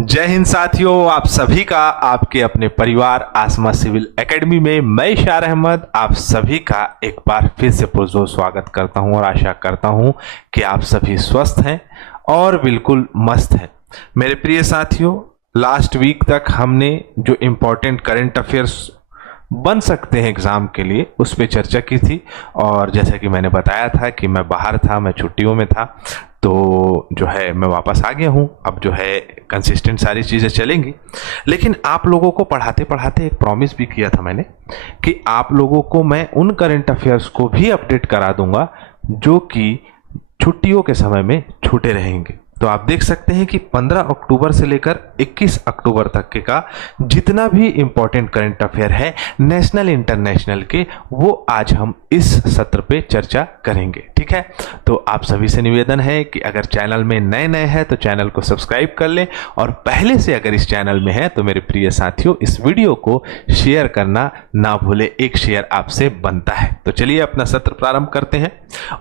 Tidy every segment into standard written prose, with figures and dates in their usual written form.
जय हिंद साथियों, आप सभी का आपके अपने परिवार आसमा सिविल एकेडमी में मैं इशार अहमद आप सभी का एक बार फिर से पुरजोर स्वागत करता हूं और आशा करता हूं कि आप सभी स्वस्थ हैं और बिल्कुल मस्त हैं। मेरे प्रिय साथियों, लास्ट वीक तक हमने जो इम्पोर्टेंट करंट अफेयर्स बन सकते हैं एग्ज़ाम के लिए उस पर चर्चा की थी। और जैसा कि मैंने बताया था कि मैं बाहर था, मैं छुट्टियों में था, तो जो है मैं वापस आ गया हूँ। अब जो है कंसिस्टेंट सारी चीज़ें चलेंगी। लेकिन आप लोगों को पढ़ाते पढ़ाते एक प्रॉमिस भी किया था मैंने कि आप लोगों को मैं उन करंट अफेयर्स को भी अपडेट करा दूंगा जो कि छुट्टियों के समय में छूटे रहेंगे। तो आप देख सकते हैं कि 15 अक्टूबर से लेकर 21 अक्टूबर तक के का जितना भी इम्पोर्टेंट करंट अफेयर है नेशनल इंटरनेशनल के, वो आज हम इस सत्र पे चर्चा करेंगे। ठीक है, तो आप सभी से निवेदन है कि अगर चैनल में नए नए हैं तो चैनल को सब्सक्राइब कर लें, और पहले से अगर इस चैनल में है तो मेरे प्रिय साथियों इस वीडियो को शेयर करना ना भूले, एक शेयर आपसे बनता है। तो चलिए अपना सत्र प्रारंभ करते हैं।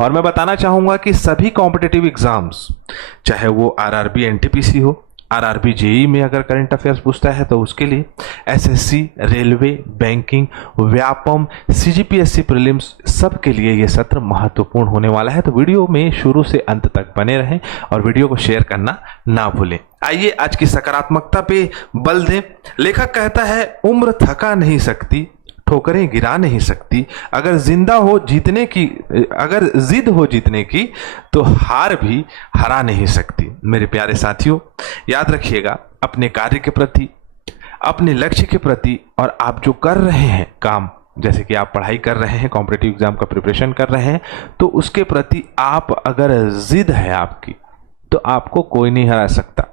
और मैं बताना चाहूंगा कि सभी कॉम्पिटिटिव एग्जाम्स, चाहे वो आरआरबी एनटीपीसी हो, आरआरबी जेई में अगर करंट अफेयर्स पूछता है तो उसके लिए, SSC, railway, banking, Vyapam, CGPSC prelims, सब के लिए ये सत्र महत्वपूर्ण होने वाला है। तो वीडियो में शुरू से अंत तक बने रहें और वीडियो को शेयर करना ना भूलें। आइए आज की सकारात्मकता पे बल दें। लेखक कहता है, उम्र थका नहीं सकती, ठोकरें गिरा नहीं सकती, अगर जिंदा हो जीतने की, अगर जिद हो जीतने की तो हार भी हरा नहीं सकती। मेरे प्यारे साथियों, याद रखिएगा अपने कार्य के प्रति, अपने लक्ष्य के प्रति, और आप जो कर रहे हैं काम, जैसे कि आप पढ़ाई कर रहे हैं, कॉम्पिटिटिव एग्जाम का प्रिपरेशन कर रहे हैं, तो उसके प्रति आप अगर जिद है आपकी तो आपको कोई नहीं हरा सकता।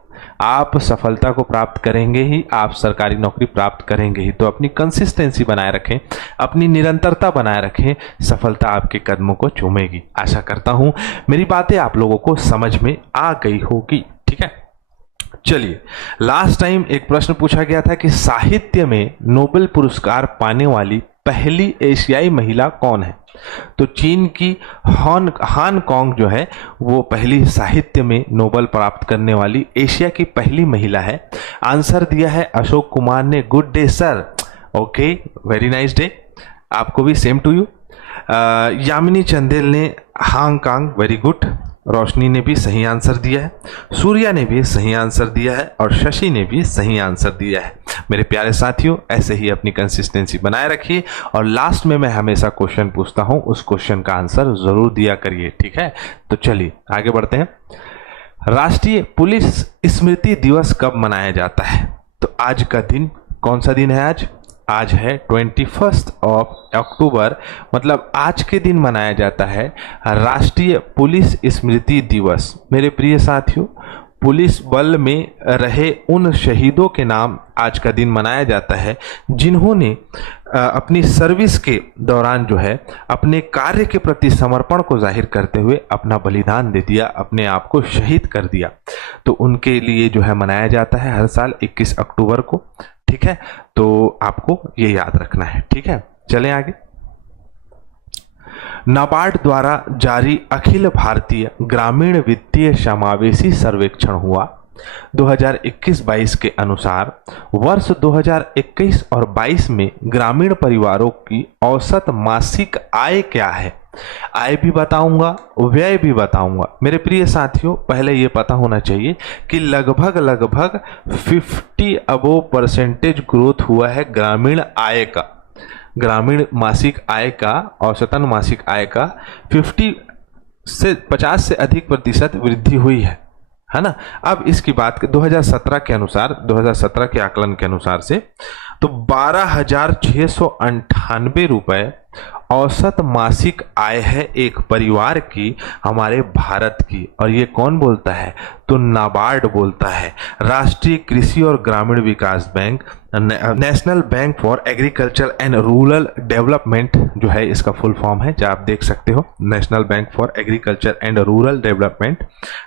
आप सफलता को प्राप्त करेंगे ही, आप सरकारी नौकरी प्राप्त करेंगे ही। तो अपनी कंसिस्टेंसी बनाए रखें, अपनी निरंतरता बनाए रखें, सफलता आपके कदमों को चूमेगी। आशा करता हूं मेरी बातें आप लोगों को समझ में आ गई होगी। ठीक है, चलिए, लास्ट टाइम एक प्रश्न पूछा गया था कि साहित्य में नोबेल पुरस्कार पाने वाली पहली एशियाई महिला कौन है। तो चीन की हांगकांग जो है वो पहली साहित्य में नोबेल प्राप्त करने वाली एशिया की पहली महिला है। आंसर दिया है अशोक कुमार ने। Good day sir. Okay, very nice day. आपको भी same to you. Yamini Chandel ने हांगकांग, वेरी गुड। रोशनी ने भी सही आंसर दिया है, सूर्या ने भी सही आंसर दिया है, और शशि ने भी सही आंसर दिया है। मेरे प्यारे साथियों, ऐसे ही अपनी कंसिस्टेंसी बनाए रखिए, और लास्ट में मैं हमेशा क्वेश्चन पूछता हूं, उस क्वेश्चन का आंसर जरूर दिया करिए। ठीक है, तो चलिए आगे बढ़ते हैं। राष्ट्रीय पुलिस स्मृति दिवस कब मनाया जाता है? तो आज का दिन, कौन सा दिन है आज है 21 अक्टूबर, मतलब आज के दिन मनाया जाता है राष्ट्रीय पुलिस स्मृति दिवस। मेरे प्रिय साथियों, पुलिस बल में रहे उन शहीदों के नाम आज का दिन मनाया जाता है जिन्होंने अपनी सर्विस के दौरान जो है अपने कार्य के प्रति समर्पण को जाहिर करते हुए अपना बलिदान दे दिया, अपने आप को शहीद कर दिया। तो उनके लिए जो है मनाया जाता है हर साल 21 अक्टूबर को। ठीक है, तो आपको ये याद रखना है। ठीक है, चलें आगे। नाबार्ड द्वारा जारी अखिल भारतीय ग्रामीण वित्तीय समावेशी सर्वेक्षण हुआ। 2021-22 के अनुसार वर्ष 2021 और 22 में ग्रामीण परिवारों की औसत मासिक आय क्या है? आय भी बताऊंगा, व्यय भी बताऊंगा। मेरे प्रिय साथियों, पहले ये पता होना चाहिए कि लगभग 50% ग्रोथ हुआ है ग्रामीण आय का। ग्रामीण मासिक आय का, औसतन मासिक आय का 50 से अधिक प्रतिशत वृद्धि हुई है ना। अब इसकी बात 2017 के अनुसार, 2017 के आकलन के अनुसार से तो 12,698 रुपए औसत मासिक आय है एक परिवार की, हमारे भारत की। और ये कौन बोलता है? तो नाबार्ड बोलता है, राष्ट्रीय कृषि और ग्रामीण विकास bank, national bank for agriculture and rural development जो है इसका फुल फॉर्म है, जो आप देख सकते हो, national bank for agriculture and rural development,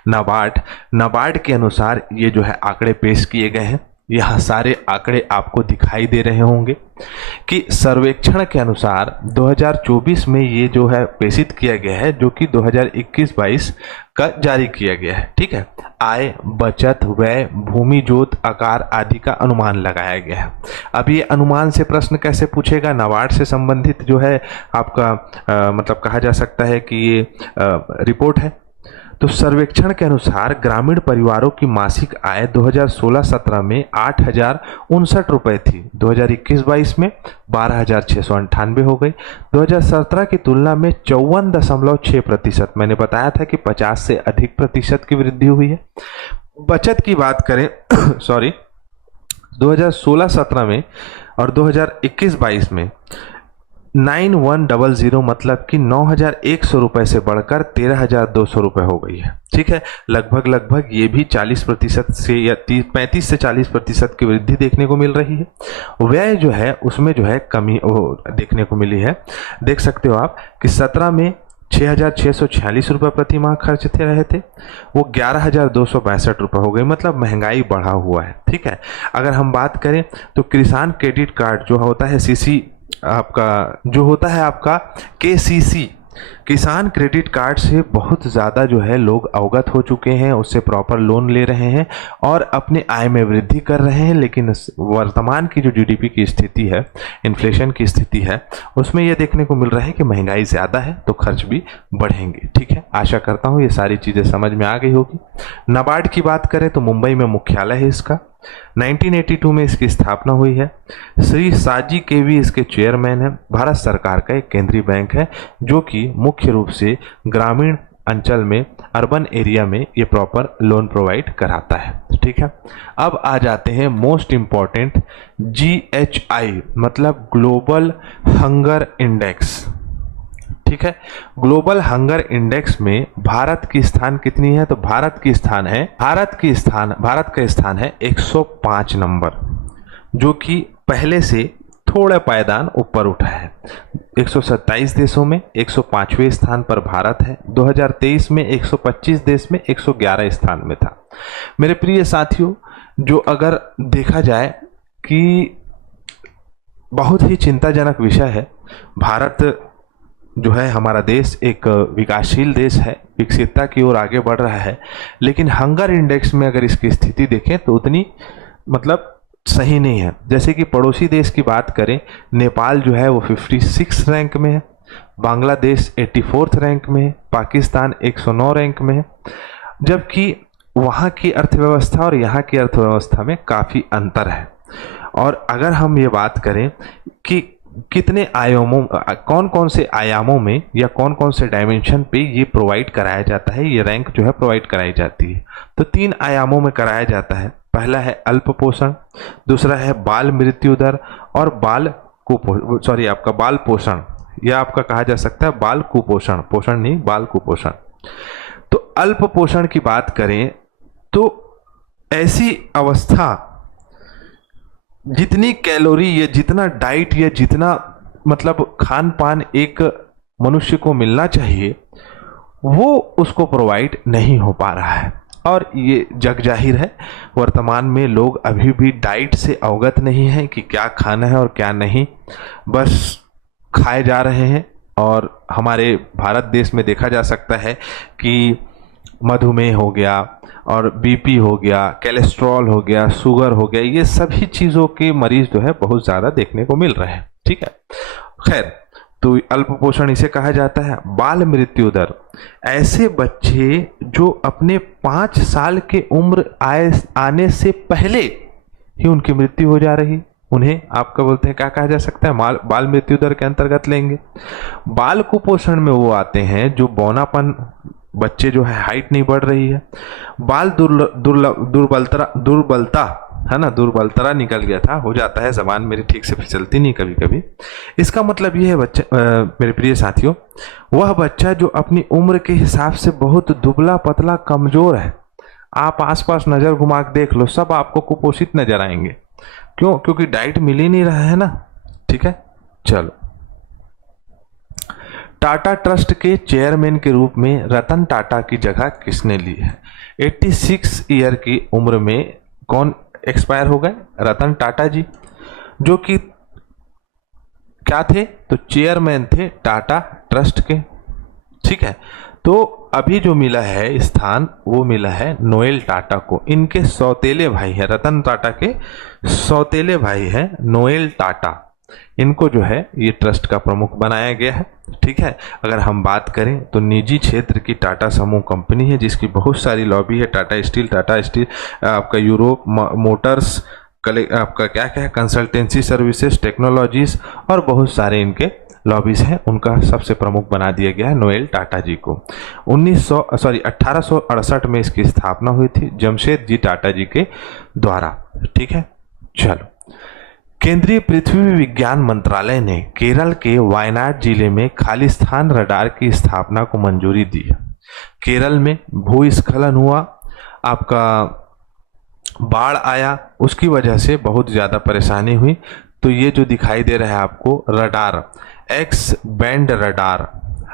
NABARD. NABARD के अनुसार ये जो है आंकड़े पेश किए गए हैं। यहाँ सारे आंकड़े आपको दिखाई दे रहे होंगे कि सर्वेक्षण के अनुसार 2024 में ये जो है प्रेषित किया गया है, जो कि 2021-22 का जारी किया गया है। ठीक है, आय, बचत, व्यय, भूमि जोत, आकार आदि का अनुमान लगाया गया है। अब ये अनुमान से प्रश्न कैसे पूछेगा? नाबार्ड से संबंधित जो है आपका मतलब कहा जा सकता है कि ये रिपोर्ट है। तो सर्वेक्षण के अनुसार ग्रामीण परिवारों की मासिक आय 2016-17 में 8,059 रुपये थी, 2021-22 में 12,698 हो गई। 2017 की तुलना में 54.6%, मैंने बताया था कि 50 से अधिक प्रतिशत की वृद्धि हुई है। बचत की बात करें सॉरी 2016-17 में और 2021-22 में 9100 मतलब कि 9,100 रुपये से बढ़कर 13,200 रुपये हो गई है। ठीक है, लगभग ये भी 40% से या 35 से 40% की वृद्धि देखने को मिल रही है। व्यय जो है उसमें जो है कमी देखने को मिली है। देख सकते हो आप कि 17 में 6,646 रुपये प्रति माह खर्च रहे थे, वो 11,262 रुपये हो गए, मतलब महंगाई बढ़ा हुआ है। ठीक है, अगर हम बात करें तो किसान क्रेडिट कार्ड जो होता है सीसी आपका जो होता है आपका केसीसी, किसान क्रेडिट कार्ड से बहुत ज़्यादा जो है लोग अवगत हो चुके हैं, उससे प्रॉपर लोन ले रहे हैं और अपने आय में वृद्धि कर रहे हैं। लेकिन वर्तमान की जो जीडीपी की स्थिति है, इन्फ्लेशन की स्थिति है, उसमें यह देखने को मिल रहा है कि महंगाई ज़्यादा है तो खर्च भी बढ़ेंगे। ठीक है, आशा करता हूँ ये सारी चीज़ें समझ में आ गई होगी। नाबार्ड की बात करें तो मुंबई में मुख्यालय है इसका, 1982 में इसकी स्थापना हुई है। श्री साजी केवी इसके चेयरमैन है। भारत सरकार का एक केंद्रीय बैंक है जो कि मुख्य रूप से ग्रामीण अंचल में, अर्बन एरिया में ये प्रॉपर लोन प्रोवाइड कराता है। ठीक है, अब आ जाते हैं मोस्ट इम्पॉर्टेंट GHI मतलब ग्लोबल हंगर इंडेक्स। ठीक है, ग्लोबल हंगर इंडेक्स में भारत की स्थान कितनी है? तो भारत का स्थान है 105 नंबर, जो कि पहले से थोड़ा पायदान ऊपर उठा है। 127 देशों में 105वें स्थान पर भारत है। 2023 में 125 देश में 111 स्थान में था। मेरे प्रिय साथियों, जो अगर देखा जाए कि बहुत ही चिंताजनक विषय है, भारत जो है हमारा देश एक विकासशील देश है, विकसितता की ओर आगे बढ़ रहा है, लेकिन हंगर इंडेक्स में अगर इसकी स्थिति देखें तो उतनी मतलब सही नहीं है। जैसे कि पड़ोसी देश की बात करें, नेपाल जो है वो 56 रैंक में है, बांग्लादेश 84 रैंक में है, पाकिस्तान 109 रैंक में है, जबकि वहाँ की अर्थव्यवस्था और यहाँ की अर्थव्यवस्था में काफ़ी अंतर है। और अगर हम ये बात करें कि कितने आयामों, कौन कौन से आयामों में या कौन कौन से डायमेंशन पे ये प्रोवाइड कराया जाता है, ये रैंक जो है प्रोवाइड कराई जाती है, तो 3 आयामों में कराया जाता है। पहला है अल्प पोषण, दूसरा है बाल मृत्यु दर और बाल पोषण, या आपका कहा जा सकता है बाल कुपोषण, पोषण नहीं बाल कुपोषण। तो अल्प पोषण की बात करें तो ऐसी अवस्था जितनी कैलोरी या जितना डाइट या जितना मतलब खान पान एक मनुष्य को मिलना चाहिए वो उसको प्रोवाइड नहीं हो पा रहा है। और ये जग जाहिर है, वर्तमान में लोग अभी भी डाइट से अवगत नहीं हैं कि क्या खाना है और क्या नहीं, बस खाए जा रहे हैं। और हमारे भारत देश में देखा जा सकता है कि मधुमेह हो गया और बीपी हो गया, कोलेस्ट्रॉल हो गया, शुगर हो गया, ये सभी चीज़ों के मरीज जो है बहुत ज़्यादा देखने को मिल रहे हैं। ठीक है, खैर, तो अल्प पोषण इसे कहा जाता है। बाल मृत्यु दर, ऐसे बच्चे जो अपने 5 साल के उम्र आने से पहले ही उनकी मृत्यु हो जा रही, उन्हें आपका बोलते हैं क्या कहा जा सकता है, बाल मृत्यु दर के अंतर्गत लेंगे। बाल कुपोषण में वो आते हैं जो बौनापन, बच्चे जो है हाइट नहीं बढ़ रही है, बाल दुर्बलता है ना, दुर्बलता निकल गया था, हो जाता है, जबान मेरी ठीक से फिसलती नहीं कभी कभी। इसका मतलब ये है बच्चे, मेरे प्रिय साथियों, वह बच्चा जो अपनी उम्र के हिसाब से बहुत दुबला पतला कमजोर है, आप आसपास नजर घुमा के देख लो, सब आपको कुपोषित नजर आएंगे। क्यों? क्योंकि डाइट मिल ही नहीं रहा है ना। ठीक है, चलो, टाटा ट्रस्ट के चेयरमैन के रूप में रतन टाटा की जगह किसने ली है? 86 ईयर की उम्र में कौन एक्सपायर हो गए रतन टाटा जी, जो कि क्या थे, तो चेयरमैन थे टाटा ट्रस्ट के। ठीक है, तो अभी जो मिला है स्थान वो मिला है नोएल टाटा को। इनके सौतेले भाई है, रतन टाटा के सौतेले भाई हैं नोएल टाटा। इनको जो है ये ट्रस्ट का प्रमुख बनाया गया है। ठीक है, अगर हम बात करें तो निजी क्षेत्र की टाटा समूह कंपनी है जिसकी बहुत सारी लॉबी है। टाटा स्टील आपका यूरोप मोटर्स, आपका क्या क्या है, कंसल्टेंसी सर्विसेज, टेक्नोलॉजीज और बहुत सारे इनके लॉबीज हैं। उनका सबसे प्रमुख बना दिया गया है नोएल टाटा जी को। 1868 में इसकी स्थापना हुई थी जमशेद जी टाटा जी के द्वारा। ठीक है, चलो। केंद्रीय पृथ्वी विज्ञान मंत्रालय ने केरल के वायनाड जिले में खालिस्तान रडार की स्थापना को मंजूरी दी। केरल में भूस्खलन हुआ, आपका बाढ़ आया, उसकी वजह से बहुत ज़्यादा परेशानी हुई। तो ये जो दिखाई दे रहा है आपको रडार, एक्स बैंड रडार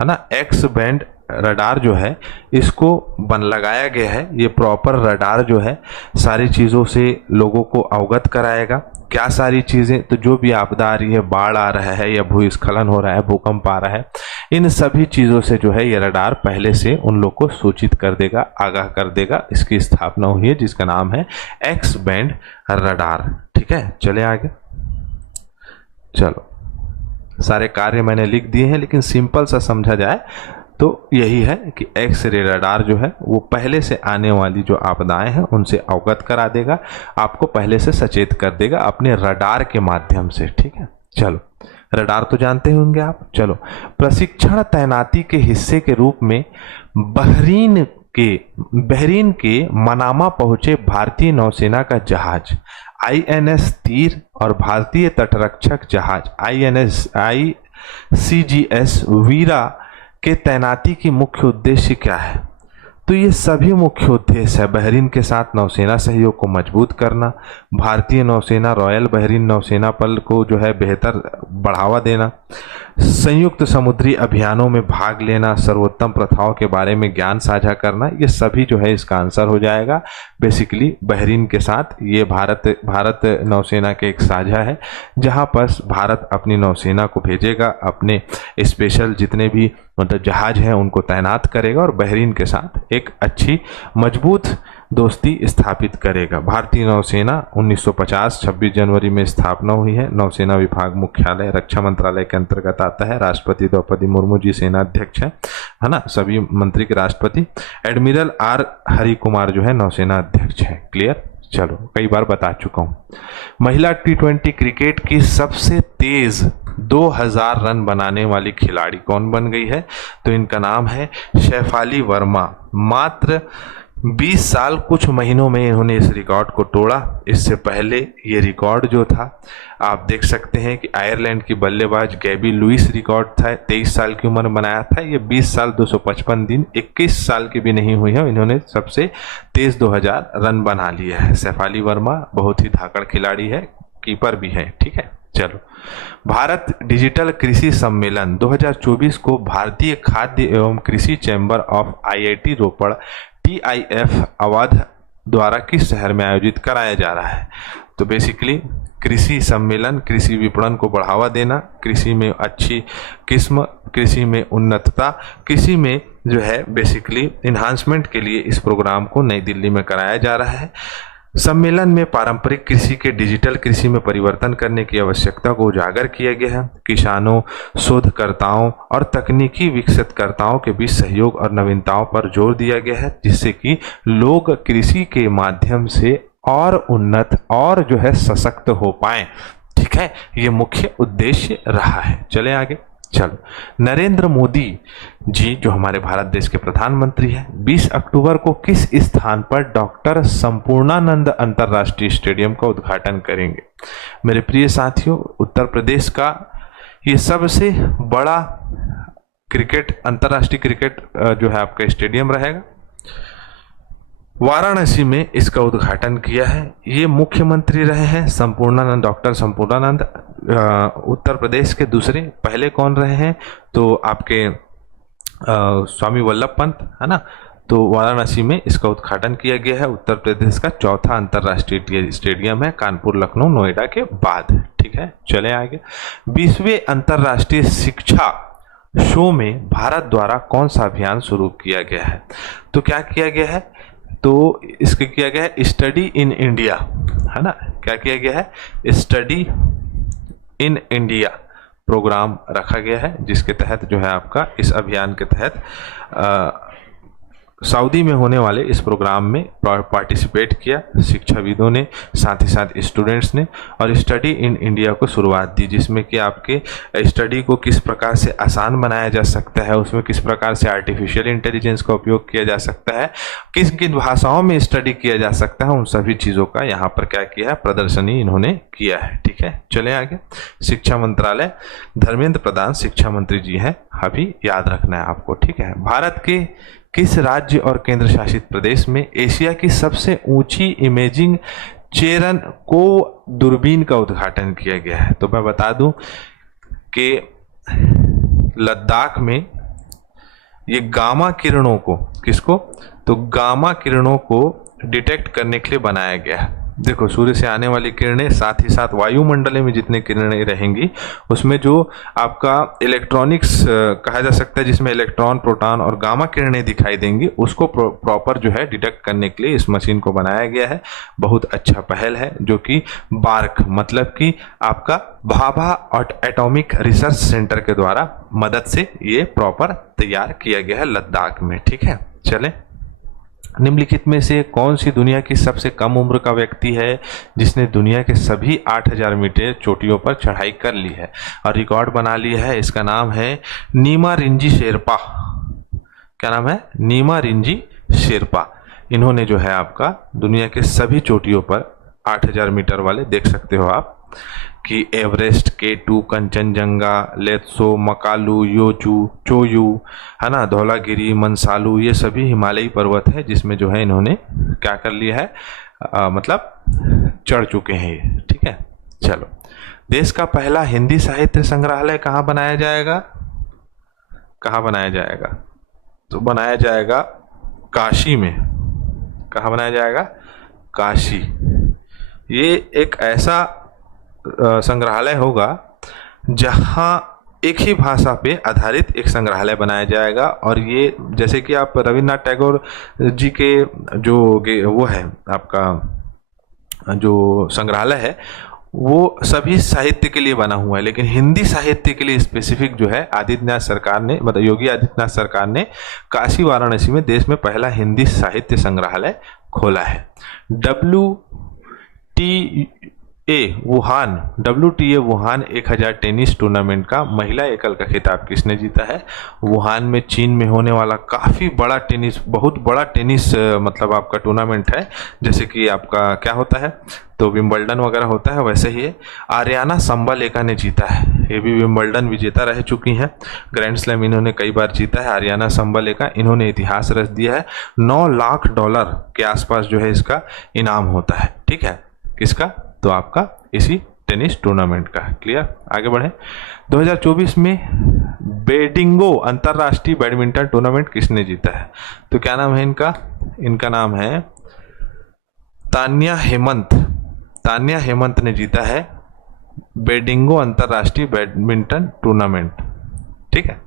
है ना, एक्स बैंड रडार जो है इसको लगाया गया है। ये प्रॉपर रडार जो है सारी चीज़ों से लोगों को अवगत कराएगा। क्या सारी चीज़ें, तो जो भी आपदा आ रही है, बाढ़ आ रहा है या भूस्खलन हो रहा है, भूकंप आ रहा है, इन सभी चीज़ों से जो है ये रडार पहले से उन लोग को सूचित कर देगा, आगाह कर देगा। इसकी स्थापना हुई है जिसका नाम है एक्स बैंड रडार। ठीक है, चले आगे। चलो, सारे कार्य मैंने लिख दिए हैं, लेकिन सिंपल सा समझा जाए तो यही है कि एक्स रे रडार जो है वो पहले से आने वाली जो आपदाएं हैं उनसे अवगत करा देगा, आपको पहले से सचेत कर देगा अपने रडार के माध्यम से। ठीक है, चलो, रडार तो जानते होंगे आप। चलो, प्रशिक्षण तैनाती के हिस्से के रूप में बहरीन के मनामा पहुंचे भारतीय नौसेना का जहाज INS तीर और भारतीय तटरक्षक जहाज ICGS वीरा के तैनाती की मुख्य उद्देश्य क्या है? तो ये सभी मुख्य उद्देश्य है बहरीन के साथ नौसेना सहयोग को मजबूत करना, भारतीय नौसेना रॉयल बहरीन नौसेना पल को जो है बेहतर बढ़ावा देना, संयुक्त समुद्री अभियानों में भाग लेना, सर्वोत्तम प्रथाओं के बारे में ज्ञान साझा करना। ये सभी जो है इसका आंसर हो जाएगा। बेसिकली बहरीन के साथ ये भारत नौसेना के एक साझा है जहां पर भारत अपनी नौसेना को भेजेगा, अपने स्पेशल जितने भी मतलब जहाज हैं उनको तैनात करेगा और बहरीन के साथ एक अच्छी मजबूत दोस्ती स्थापित करेगा। भारतीय नौसेना 1950 26 जनवरी में स्थापना हुई है। नौसेना विभाग मुख्यालय रक्षा मंत्रालय के अंतर्गत आता है। राष्ट्रपति द्रौपदी मुर्मू जी सेना अध्यक्ष है ना, सभी मंत्री के राष्ट्रपति। एडमिरल R हरि कुमार जो है नौसेना अध्यक्ष है। क्लियर? चलो, कई बार बता चुका हूँ। महिला T20 क्रिकेट की सबसे तेज 2000 रन बनाने वाली खिलाड़ी कौन बन गई है? तो इनका नाम है शेफाली वर्मा। मात्र 20 साल कुछ महीनों में इन्होंने इस रिकॉर्ड को तोड़ा। इससे पहले ये रिकॉर्ड जो था आप देख सकते हैं कि आयरलैंड की बल्लेबाज गैबी लुइस रिकॉर्ड था, 23 साल की उम्र में बनाया था। ये 20 साल 255 दिन 21 साल की भी नहीं हुई है, इन्होंने सबसे तेज 2000 रन बना लिया है। शेफाली वर्मा बहुत ही धाकड़ खिलाड़ी है, कीपर भी है। ठीक है, चलो। भारत डिजिटल कृषि सम्मेलन 2024 को भारतीय खाद्य एवं कृषि chamber of IIT Ropar TIF Awadh द्वारा किस शहर में आयोजित कराया जा रहा है? तो बेसिकली कृषि सम्मेलन, कृषि विपणन को बढ़ावा देना, कृषि में अच्छी किस्म, कृषि में उन्नतता, कृषि में जो है बेसिकली इन्हांसमेंट के लिए इस प्रोग्राम को नई दिल्ली में कराया जा रहा है। सम्मेलन में पारंपरिक कृषि के डिजिटल कृषि में परिवर्तन करने की आवश्यकता को उजागर किया गया है। किसानों, शोधकर्ताओं और तकनीकी विकसितकर्ताओं के बीच सहयोग और नवीनताओं पर जोर दिया गया है, जिससे कि लोग कृषि के माध्यम से और उन्नत और जो है सशक्त हो पाएं। ठीक है, ये मुख्य उद्देश्य रहा है। चले आगे। चलो, नरेंद्र मोदी जी जो हमारे भारत देश के प्रधानमंत्री हैं 20 अक्टूबर को किस स्थान पर डॉक्टर संपूर्णानंद अंतर्राष्ट्रीय स्टेडियम का उद्घाटन करेंगे? मेरे प्रिय साथियों, उत्तर प्रदेश का ये सबसे बड़ा क्रिकेट, अंतर्राष्ट्रीय क्रिकेट जो है आपका स्टेडियम रहेगा। वाराणसी में इसका उद्घाटन किया है। ये मुख्यमंत्री रहे हैं संपूर्णानंद, डॉक्टर संपूर्णानंद। उत्तर प्रदेश के दूसरे, पहले कौन रहे हैं? तो आपके स्वामी वल्लभ पंत है ना। तो वाराणसी में इसका उद्घाटन किया गया है। उत्तर प्रदेश का चौथा अंतर्राष्ट्रीय स्टेडियम है, कानपुर, लखनऊ, नोएडा के बाद। ठीक है, चले आगे। 20वें अंतर्राष्ट्रीय शिक्षा शो में भारत द्वारा कौन सा अभियान शुरू किया गया है? तो क्या किया गया है? तो इसके किया गया है स्टडी इन इंडिया, है ना। क्या किया गया है? स्टडी इन इंडिया प्रोग्राम रखा गया है, जिसके तहत जो है आपका इस अभियान के तहत सऊदी में होने वाले इस प्रोग्राम में पार्टिसिपेट किया शिक्षाविदों ने, साथ ही साथ स्टूडेंट्स ने, और स्टडी इन इंडिया को शुरुआत दी, जिसमें कि आपके स्टडी को किस प्रकार से आसान बनाया जा सकता है, उसमें किस प्रकार से आर्टिफिशियल इंटेलिजेंस का उपयोग किया जा सकता है, किस किन भाषाओं में स्टडी किया जा सकता है, उन सभी चीज़ों का यहाँ पर क्या किया है? प्रदर्शनी इन्होंने किया है। ठीक है, चले आगे। शिक्षा मंत्रालय, धर्मेंद्र प्रधान शिक्षा मंत्री जी हैं, अभी याद रखना है आपको। ठीक है, भारत के किस राज्य और केंद्र शासित प्रदेश में एशिया की सबसे ऊंची इमेजिंग चेरन को दूरबीन का उद्घाटन किया गया है? तो मैं बता दूं कि लद्दाख में ये गामा किरणों को, किसको? तो गामा किरणों को डिटेक्ट करने के लिए बनाया गया है। देखो, सूर्य से आने वाली किरणें, साथ ही साथ वायुमंडल में जितने किरणें रहेंगी उसमें जो आपका इलेक्ट्रॉनिक्स कहा जा सकता है, जिसमें इलेक्ट्रॉन, प्रोटॉन और गामा किरणें दिखाई देंगी, उसको प्रॉपर जो है डिटेक्ट करने के लिए इस मशीन को बनाया गया है। बहुत अच्छा पहल है, जो कि बार्क मतलब कि आपका भाभा और एटॉमिक रिसर्च सेंटर के द्वारा मदद से ये प्रॉपर तैयार किया गया है लद्दाख में। ठीक है, चले। निम्नलिखित में से कौन सी दुनिया की सबसे कम उम्र का व्यक्ति है जिसने दुनिया के सभी 8000 मीटर चोटियों पर चढ़ाई कर ली है और रिकॉर्ड बना लिया है? इसका नाम है नीमा रिंजी शेरपा। क्या नाम है? नीमा रिंजी शेरपा। इन्होंने जो है आपका दुनिया के सभी चोटियों पर 8000 मीटर वाले, देख सकते हो आप कि एवरेस्ट, K2, कंचनजंगा, लेत्सो, मकालू, योचू, चोयू, है ना, धौलागिरी, मनसालू, ये सभी हिमालयी पर्वत है जिसमें जो है इन्होंने क्या कर लिया है, मतलब चढ़ चुके हैं ये। ठीक है, चलो। देश का पहला हिंदी साहित्य संग्रहालय कहाँ बनाया जाएगा? कहाँ बनाया जाएगा? तो बनाया जाएगा काशी में। कहाँ बनाया जाएगा? काशी। ये एक ऐसा संग्रहालय होगा जहां एक ही भाषा पे आधारित एक संग्रहालय बनाया जाएगा। और ये जैसे कि आप रविन्द्रनाथ टैगोर जी के जो वो है आपका जो संग्रहालय है, वो सभी साहित्य के लिए बना हुआ है, लेकिन हिंदी साहित्य के लिए स्पेसिफिक जो है आदित्यनाथ सरकार ने, मतलब योगी आदित्यनाथ सरकार ने काशी वाराणसी में देश में पहला हिंदी साहित्य संग्रहालय खोला है। WTA वुहान 1000 टेनिस टूर्नामेंट का महिला एकल का खिताब किसने जीता है? वुहान में चीन में होने वाला काफ़ी बड़ा टेनिस, बहुत बड़ा टेनिस मतलब आपका टूर्नामेंट है। जैसे कि आपका क्या होता है, तो विंबलडन वगैरह होता है, वैसे ही आर्याना संबालेका ने जीता है। ये भी विंबलडन विजेता रह चुकी हैं, ग्रैंड स्लैम इन्होंने कई बार जीता है। आर्याना संबालेका, इन्होंने इतिहास रच दिया है। $9 लाख के आसपास जो है इसका इनाम होता है। ठीक है, किसका? तो आपका इसी टेनिस टूर्नामेंट का। क्लियर, आगे बढ़े। 2024 में बेडिंगो अंतर्राष्ट्रीय बैडमिंटन टूर्नामेंट किसने जीता है? तो क्या नाम है इनका? इनका नाम है तान्या हेमंत। तान्या हेमंत ने जीता है बेडिंगो अंतर्राष्ट्रीय बैडमिंटन टूर्नामेंट। ठीक है,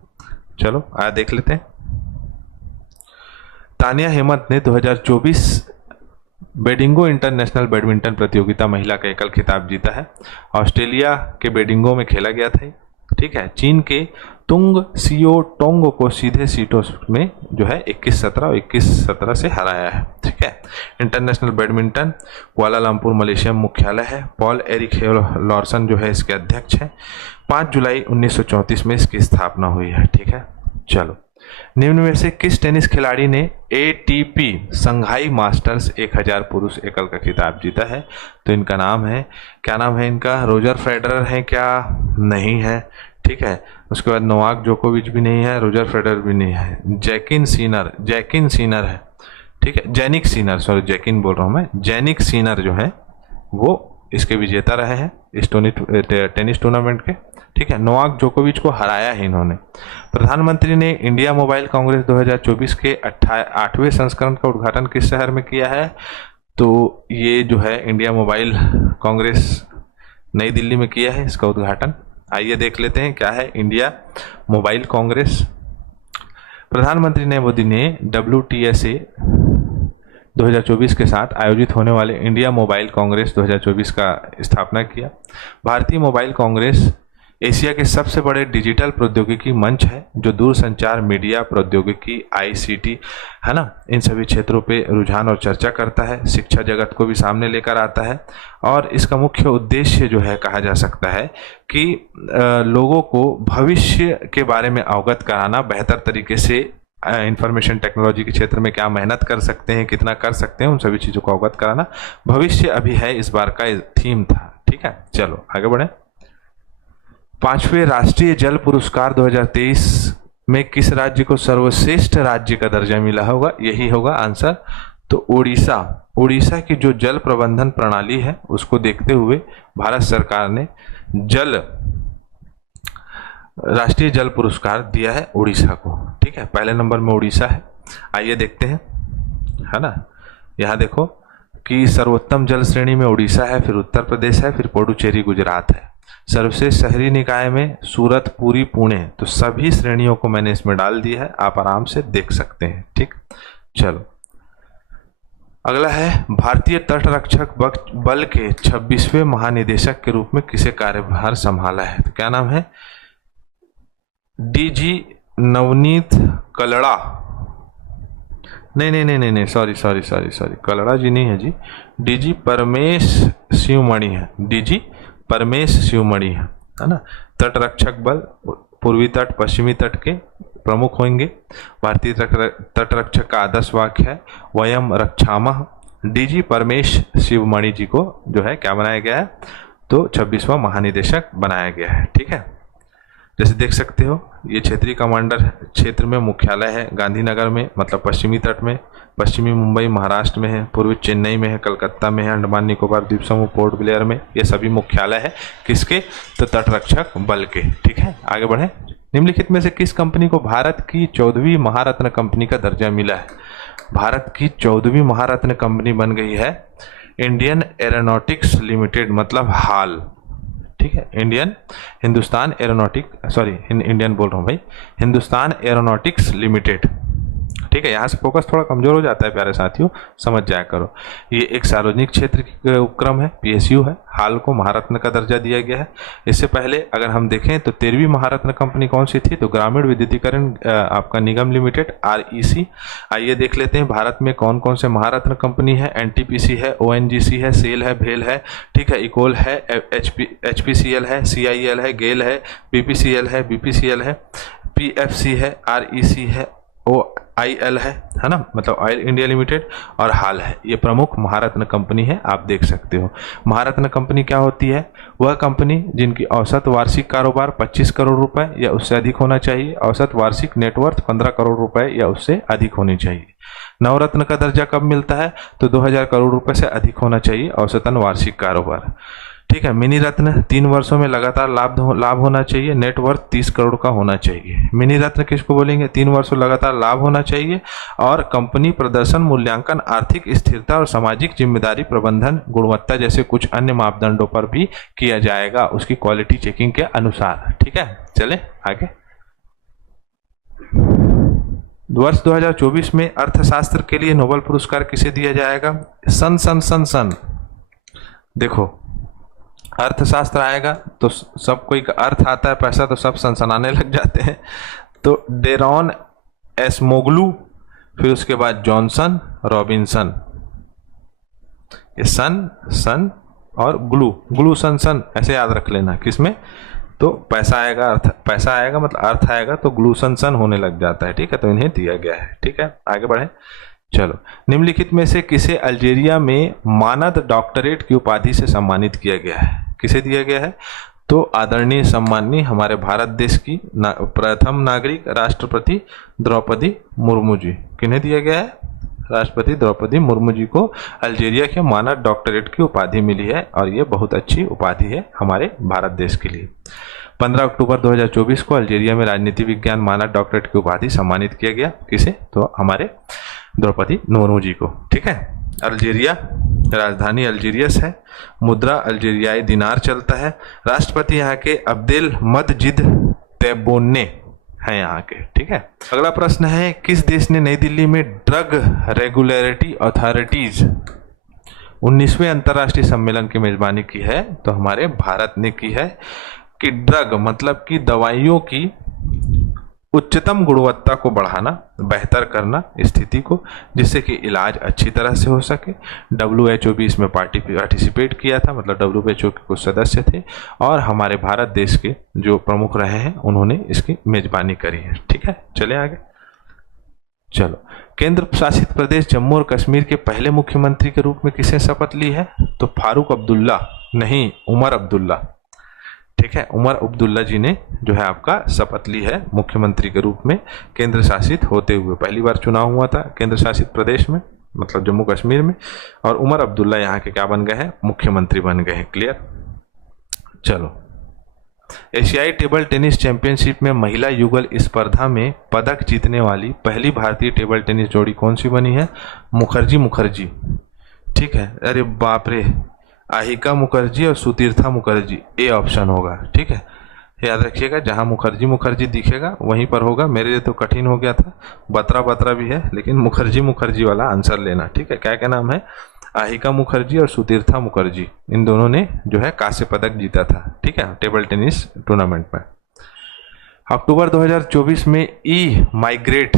चलो आया देख लेते हैं। तान्या हेमंत ने 2024 बेडिंगो इंटरनेशनल बैडमिंटन प्रतियोगिता महिला का एकल खिताब जीता है। ऑस्ट्रेलिया के बेडिंगो में खेला गया था। ठीक है, चीन के तुंग सियो टोंग को सीधे सीटों में जो है 21-17 और 21-17 से हराया है। ठीक है, इंटरनेशनल बैडमिंटन कुआलालंपुर मलेशिया मुख्यालय है। पॉल एरिक लॉर्सन जो है इसके अध्यक्ष हैं। 5 जुलाई 1934 में इसकी स्थापना हुई है। ठीक है, चलो। निम्न में से किस टेनिस खिलाड़ी ने ATP संघाई मास्टर्स 1000 पुरुष एकल का खिताब जीता है? तो इनका नाम है, क्या नाम है इनका? रोजर फेडरर है क्या? नहीं है। ठीक है, उसके बाद नोवाक जोकोविच भी नहीं है, रोजर फेडरर भी नहीं है। जैकिन सीनर है। ठीक है, जेनिक सीनर, सॉरी जैकिन बोल रहा हूँ मैं। जेनिक सीनर जो है वो इसके विजेता रहे हैं इस टेनिस टूर्नामेंट के। ठीक है, नोवाक जोकोविच को हराया है इन्होंने। प्रधानमंत्री ने इंडिया मोबाइल कांग्रेस 2024 के 8वें संस्करण का उद्घाटन किस शहर में किया है? तो ये जो है इंडिया मोबाइल कांग्रेस नई दिल्ली में किया है इसका उद्घाटन। आइए देख लेते हैं क्या है इंडिया मोबाइल कांग्रेस। प्रधानमंत्री नरेंद्र मोदी ने WTSA 2024 के साथ आयोजित होने वाले इंडिया मोबाइल कांग्रेस 2024 का स्थापना किया। भारतीय मोबाइल कांग्रेस एशिया के सबसे बड़े डिजिटल प्रौद्योगिकी मंच है जो दूरसंचार, मीडिया प्रौद्योगिकी, ICT है ना, इन सभी क्षेत्रों पे रुझान और चर्चा करता है, शिक्षा जगत को भी सामने लेकर आता है। और इसका मुख्य उद्देश्य जो है कहा जा सकता है कि लोगों को भविष्य के बारे में अवगत कराना, बेहतर तरीके से इंफॉर्मेशन टेक्नोलॉजी के क्षेत्र में क्या मेहनत कर सकते हैं, कितना कर सकते हैं, उन सभी चीज़ों को अवगत कराना भविष्य अभी है इस बार का थीम था। ठीक है, चलो आगे बढ़े। 5वें राष्ट्रीय जल पुरस्कार 2023 में किस राज्य को सर्वश्रेष्ठ राज्य का दर्जा मिला होगा? यही होगा आंसर। तो उड़ीसा की जो जल प्रबंधन प्रणाली है उसको देखते हुए भारत सरकार ने राष्ट्रीय जल पुरस्कार दिया है उड़ीसा को। ठीक है, पहले नंबर में उड़ीसा है। आइए देखते हैं, है ना, यहाँ देखो कि सर्वोत्तम जल श्रेणी में उड़ीसा है, फिर उत्तर प्रदेश है, फिर पुडुचेरी गुजरात है। सर्वश्रेष्ठ शहरी निकाय में सूरत, पुरी, पुणे, तो सभी श्रेणियों को मैंने इसमें डाल दिया है, आप आराम से देख सकते हैं। ठीक, चलो अगला है भारतीय तटरक्षक बल के 26वें महानिदेशक के रूप में किसे कार्यभार संभाला है? तो क्या नाम है? DG नवनीत कलड़ा। नहीं, सॉरी, कलड़ा जी नहीं है जी, DG परमेश शिवमणि है, DG परमेश शिवमणि है ना। तटरक्षक बल पूर्वी तट, पश्चिमी तट के प्रमुख होंगे। भारतीय तटरक्षक का आदर्श वाक्य है वयम रक्षामः। DG परमेश शिवमणि जी को जो है क्या बनाया गया है? तो 26वां महानिदेशक बनाया गया है। ठीक है, जैसे देख सकते हो ये क्षेत्रीय कमांडर क्षेत्र में मुख्यालय है गांधीनगर में, मतलब पश्चिमी तट में, पश्चिमी मुंबई महाराष्ट्र में है, पूर्वी चेन्नई में है, कलकत्ता में है, अंडमान निकोबार द्वीप समूह पोर्ट ब्लेयर में, ये सभी मुख्यालय है किसके? तो तटरक्षक बल के। ठीक है, आगे बढ़े। निम्नलिखित में से किस कंपनी को भारत की 14वीं महारत्न कंपनी का दर्जा मिला है? भारत की 14वीं महारत्न कंपनी बन गई है इंडियन एरोनॉटिक्स लिमिटेड, मतलब हाल। ठीक है, हिंदुस्तान एरोनॉटिक्स लिमिटेड। ठीक है, यहाँ से फोकस थोड़ा कमजोर हो जाता है प्यारे साथियों, समझ जाया करो। ये एक सार्वजनिक क्षेत्र की उपक्रम है, PSU है। हाल को महारत्न का दर्जा दिया गया है। इससे पहले अगर हम देखें तो 13वीं महारत्न कंपनी कौन सी थी? तो ग्रामीण विद्युतीकरण आपका निगम लिमिटेड, REC। आइए देख लेते हैं भारत में कौन कौन से महारत्न कंपनी है। NTPC है, ONGC है, सेल है, भेल है, ठीक है, इकोल है, HPCL है, CIL है, गेल है, BPCL है, BPCL है, PFC है, REC है, OIL है ना, मतलब ऑयल इंडिया लिमिटेड, और हाल है। ये प्रमुख महारत्न कंपनी है, आप देख सकते हो। महारत्न कंपनी क्या होती है? वह कंपनी जिनकी औसत वार्षिक कारोबार 25 करोड़ रुपए या उससे अधिक होना चाहिए, औसत वार्षिक नेटवर्थ 15 करोड़ रुपए या उससे अधिक होनी चाहिए। नवरत्न का दर्जा कब मिलता है? तो 2000 करोड़ रुपए से अधिक होना चाहिए औसतन वार्षिक कारोबार। ठीक है, मिनी रत्न 3 वर्षों में लगातार लाभ होना चाहिए, नेटवर्थ 30 करोड़ का होना चाहिए। मिनी रत्न किसको बोलेंगे? 3 वर्षों लगातार लाभ होना चाहिए और कंपनी प्रदर्शन, मूल्यांकन, आर्थिक स्थिरता और सामाजिक जिम्मेदारी प्रबंधन, गुणवत्ता जैसे कुछ अन्य मापदंडों पर भी किया जाएगा उसकी क्वालिटी चेकिंग के अनुसार। ठीक है, चले आगे। वर्ष 2024 में अर्थशास्त्र के लिए नोबेल पुरस्कार किसे दिया जाएगा? सन देखो, अर्थशास्त्र आएगा तो सब कोई का अर्थ आता है, पैसा तो सब सनसनाने लग जाते हैं। तो डेरॉन एसमोग्लू, फिर उसके बाद जॉनसन रॉबिन्सन। ये सन और ग्लू सन ऐसे याद रख लेना। किसमें? तो पैसा आएगा मतलब अर्थ आएगा तो ग्लू सन होने लग जाता है। ठीक है, तो इन्हें दिया गया है। ठीक है, आगे बढ़े। चलो, निम्नलिखित में से किसे अल्जीरिया में मानद डॉक्टरेट की उपाधि से सम्मानित किया गया है? किसे दिया गया है? तो आदरणीय सम्माननीय हमारे भारत देश की प्रथम नागरिक राष्ट्रपति द्रौपदी मुर्मू जी। किन्हें दिया गया है? राष्ट्रपति द्रौपदी मुर्मू जी को अल्जीरिया के मानद डॉक्टरेट की उपाधि मिली है और ये बहुत अच्छी उपाधि है हमारे भारत देश के लिए। 15 अक्टूबर 2024 को अल्जीरिया में राजनीति विज्ञान मानद डॉक्टरेट की उपाधि सम्मानित किया गया। किसे? तो हमारे द्रौपदी मुर्मू जी को। ठीक है। अल्जीरिया, राजधानी अल्जीरियस है, मुद्रा अल्जीरियाई दिनार चलता है, राष्ट्रपति यहाँ के अब्देल मजीद तेब्बोने हैं यहाँ के। ठीक है। अगला प्रश्न है, किस देश ने नई दिल्ली में ड्रग रेगुलेटरी अथॉरिटीज 19वें अंतर्राष्ट्रीय सम्मेलन की मेजबानी की है? तो हमारे भारत ने की है। कि ड्रग मतलब कि दवाइयों की उच्चतम गुणवत्ता को बढ़ाना, बेहतर करना स्थिति को, जिससे कि इलाज अच्छी तरह से हो सके। WHO भी इसमें पार्टिसिपेट किया था, मतलब WHO के कुछ सदस्य थे और हमारे भारत देश के जो प्रमुख रहे हैं उन्होंने इसकी मेजबानी करी है। ठीक है, चले आगे। चलो, केंद्र शासित प्रदेश जम्मू और कश्मीर के पहले मुख्यमंत्री के रूप में किसने शपथ ली है? तो फारूक अब्दुल्ला, नहीं उमर अब्दुल्ला। ठीक है, उमर अब्दुल्ला जी ने जो है आपका शपथ ली है मुख्यमंत्री के रूप में केंद्र शासित होते हुए। पहली बार चुनाव हुआ था केंद्र शासित प्रदेश में, मतलब जम्मू कश्मीर में, और उमर अब्दुल्ला यहाँ के क्या बन गए हैं? मुख्यमंत्री बन गए हैं। क्लियर। चलो, एशियाई टेबल टेनिस चैंपियनशिप में महिला युगल स्पर्धा में पदक जीतने वाली पहली भारतीय टेबल टेनिस जोड़ी कौन सी बनी है? मुखर्जी। ठीक है। अरे बाप रे, आहिका मुखर्जी और सुतीर्था मुखर्जी, ए ऑप्शन होगा। ठीक है, याद रखिएगा, जहां मुखर्जी दिखेगा वहीं पर होगा। मेरे लिए तो कठिन हो गया था, बत्रा भी है, लेकिन मुखर्जी वाला आंसर लेना। ठीक है, क्या क्या नाम है? आहिका मुखर्जी और सुतीर्था मुखर्जी, इन दोनों ने जो है कांस्य पदक जीता था। ठीक है, टेबल टेनिस टूर्नामेंट में। अक्टूबर 2024 में ई माइग्रेट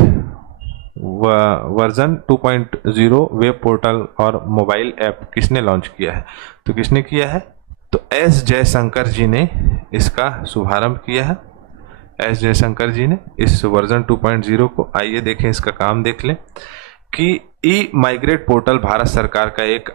वर्जन 2.0 वेब पोर्टल और मोबाइल ऐप किसने लॉन्च किया है? तो किसने किया है? तो एस जयशंकर जी ने इसका शुभारंभ किया है। एस जयशंकर जी ने इस वर्जन 2.0 को, आइए देखें इसका काम देख लें। कि ई माइग्रेट पोर्टल भारत सरकार का एक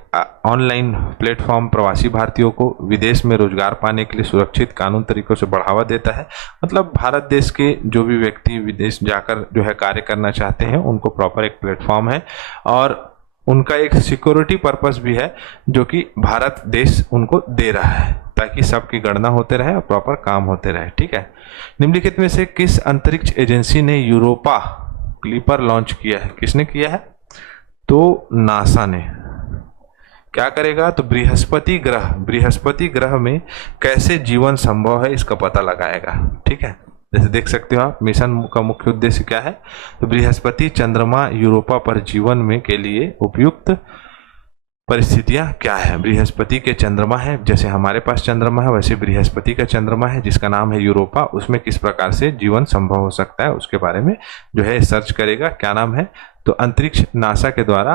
ऑनलाइन प्लेटफॉर्म प्रवासी भारतीयों को विदेश में रोजगार पाने के लिए सुरक्षित कानून तरीकों से बढ़ावा देता है। मतलब भारत देश के जो भी व्यक्ति विदेश जाकर जो है कार्य करना चाहते हैं उनको प्रॉपर एक प्लेटफॉर्म है और उनका एक सिक्योरिटी पर्पस भी है जो कि भारत देश उनको दे रहा है ताकि सबकी गणना होते रहे और प्रॉपर काम होते रहे। ठीक है। निम्नलिखित में से किस अंतरिक्ष एजेंसी ने यूरोपा क्लिपर लॉन्च किया है? किसने किया है? तो नासा ने। क्या करेगा? तो बृहस्पति ग्रह में कैसे जीवन संभव है इसका पता लगाएगा। ठीक है, जैसे देख सकते हो आप, मिशन का मुख्य उद्देश्य क्या है? तो बृहस्पति, चंद्रमा, यूरोपा पर जीवन में के लिए उपयुक्त परिस्थितियां क्या है? बृहस्पति के चंद्रमा है, जैसे हमारे पास चंद्रमा है वैसे बृहस्पति का चंद्रमा है जिसका नाम है यूरोपा। उसमें किस प्रकार से जीवन संभव हो सकता है उसके बारे में जो है सर्च करेगा। क्या नाम है? तो अंतरिक्ष नासा के द्वारा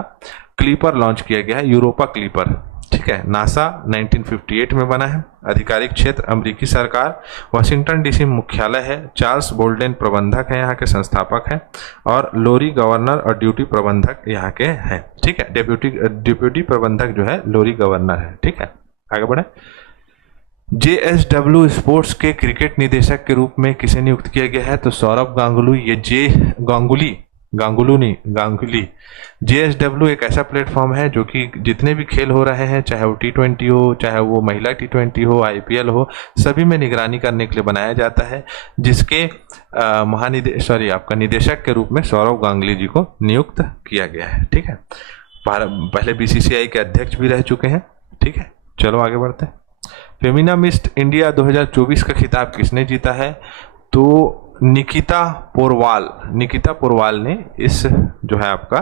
क्लीपर लॉन्च किया गया है, यूरोपा क्लीपर। ठीक है, नासा 1958 में बना है। आधिकारिक क्षेत्र अमेरिकी सरकार, वाशिंगटन डीसी मुख्यालय है। चार्ल्स बोल्डेन प्रबंधक है, यहाँ के संस्थापक हैं, और लोरी गवर्नर और ड्यूटी प्रबंधक यहाँ के हैं। ठीक है, डिप्यूटी प्रबंधक जो है लोरी गवर्नर है। ठीक है, आगे बढ़े। JSW स्पोर्ट्स के क्रिकेट निदेशक के रूप में किसे नियुक्त किया गया है? तो सौरभ गांगुली। JSW एक ऐसा प्लेटफॉर्म है जो कि जितने भी खेल हो रहे हैं, चाहे वो T20 हो, चाहे वो महिला T20 हो, IPL हो, सभी में निगरानी करने के लिए बनाया जाता है, जिसके आपका निदेशक के रूप में सौरभ गांगुली जी को नियुक्त किया गया है। ठीक है, पहले BCCI के अध्यक्ष भी रह चुके हैं। ठीक है, चलो आगे बढ़ते हैं। फेमिना मिस इंडिया 2024 का खिताब किसने जीता है? तो निकिता पोरवाल ने इस जो है आपका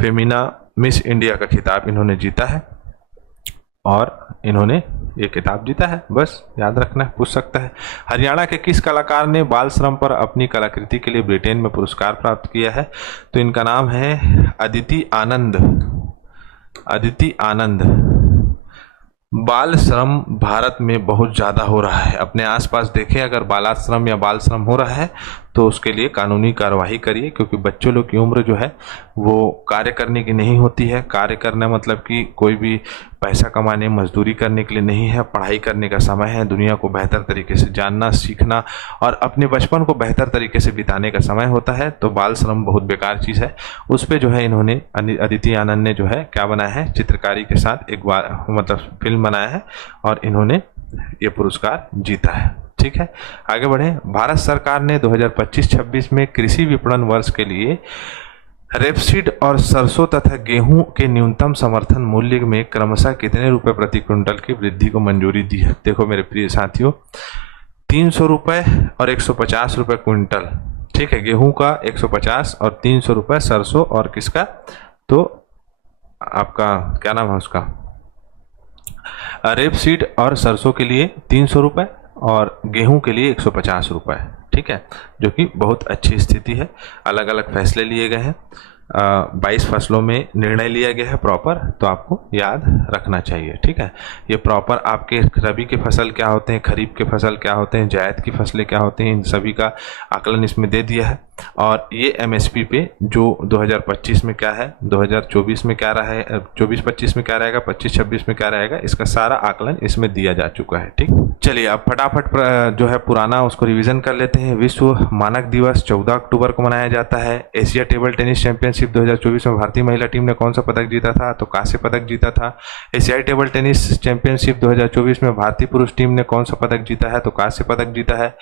फेमिना मिस इंडिया का खिताब इन्होंने जीता है और इन्होंने ये खिताब जीता है, बस याद रखना है, पूछ सकता है। हरियाणा के किस कलाकार ने बाल श्रम पर अपनी कलाकृति के लिए ब्रिटेन में पुरस्कार प्राप्त किया है? तो इनका नाम है अदिति आनंद। बाल श्रम भारत में बहुत ज़्यादा हो रहा है। अपने आसपास देखें, अगर बालाश्रम या बाल श्रम हो रहा है तो उसके लिए कानूनी कार्रवाई करिए, क्योंकि बच्चों लोग की उम्र जो है वो कार्य करने की नहीं होती है। कार्य करना मतलब कि कोई भी पैसा कमाने, मजदूरी करने के लिए नहीं है, पढ़ाई करने का समय है। दुनिया को बेहतर तरीके से जानना, सीखना और अपने बचपन को बेहतर तरीके से बिताने का समय होता है। तो बाल श्रम बहुत बेकार चीज़ है। उस पर जो है इन्होंने, अदिति आनंद ने जो है क्या बनाया है, चित्रकारी के साथ एक बार मतलब फिल्म बनाया है और इन्होंने ये पुरस्कार जीता है। ठीक है, आगे बढ़े। भारत सरकार ने 2025-26 में कृषि विपणन वर्ष के लिए रेपसीड और सरसों तथा गेहूं के न्यूनतम समर्थन मूल्य में क्रमशः कितने रुपए प्रति क्विंटल की वृद्धि को मंजूरी दी है? देखो मेरे प्रिय साथियों, 300 रुपए और 150 रुपए क्विंटल। ठीक है, गेहूं का 150 और 300 रुपए सरसों और किसका, तो आपका क्या नाम है उसका, रेपसीड और सरसों के लिए 300 रुपए और गेहूं के लिए 150 रुपए। ठीक है, जो कि बहुत अच्छी स्थिति है। अलग अलग फैसले लिए गए हैं, 22 फसलों में निर्णय लिया गया है प्रॉपर, तो आपको याद रखना चाहिए। ठीक है, ये प्रॉपर आपके रबी के फसल क्या होते हैं, खरीफ के फसल क्या होते हैं, जायद की फसलें क्या होती हैं, इन सभी का आकलन इसमें दे दिया है। और ये एमएसपी पे जो 2025 में क्या है, 2024 में क्या रहा है, 24-25 में क्या रहेगा, 25-26 में क्या रहेगा, इसका सारा आकलन इसमें दिया जा चुका है। ठीक, चलिए अब फटाफट जो है पुराना उसको रिवीजन कर लेते हैं। विश्व मानक दिवस 14 अक्टूबर को मनाया जाता है। एशिया टेबल टेनिस चैंपियनशिप 2024 में भारतीय महिला टीम ने कौन सा पदक जीता था, तो कांस्य पदक जीता था। एशियाई टेबल टेनिस चैंपियनशिप 2024 में भारतीय पुरुष टीम ने कौन सा पदक जीता है, तो कांस्य पदक जीता है।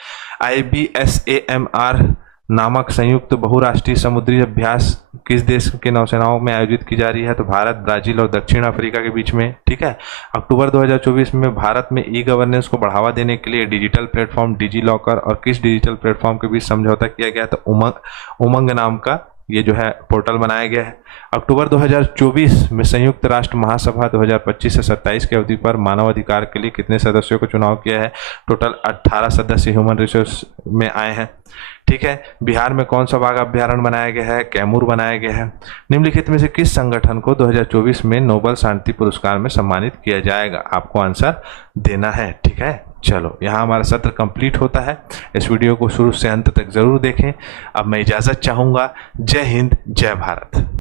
IBSAMR नामक संयुक्त बहुराष्ट्रीय समुद्री अभ्यास किस देश के नौसेनाओं में आयोजित की जा रही है, तो भारत, ब्राजील और दक्षिण अफ्रीका के बीच में। ठीक है, अक्टूबर 2024 में भारत में ई गवर्नेंस को बढ़ावा देने के लिए डिजिटल प्लेटफॉर्म डिजी लॉकर और किस डिजिटल प्लेटफॉर्म के बीच समझौता किया गया, तो उमंग नाम का ये जो है पोर्टल बनाया गया है। अक्टूबर 2024 में संयुक्त राष्ट्र महासभा 2025 से 27 की अवधि पर मानव अधिकार के लिए कितने सदस्यों को चुनाव किया है, टोटल 18 सदस्य ह्यूमन रिसोर्स में आए हैं। ठीक है, बिहार में कौन सा बाघ अभ्यारण्य बनाया गया है, कैमूर बनाया गया है। निम्नलिखित में से किस संगठन को 2024 में नोबेल शांति पुरस्कार में सम्मानित किया जाएगा, आपको आंसर देना है। ठीक है, चलो यहाँ हमारा सत्र कंप्लीट होता है। इस वीडियो को शुरू से अंत तक जरूर देखें। अब मैं इजाज़त चाहूँगा। जय हिंद, जय भारत।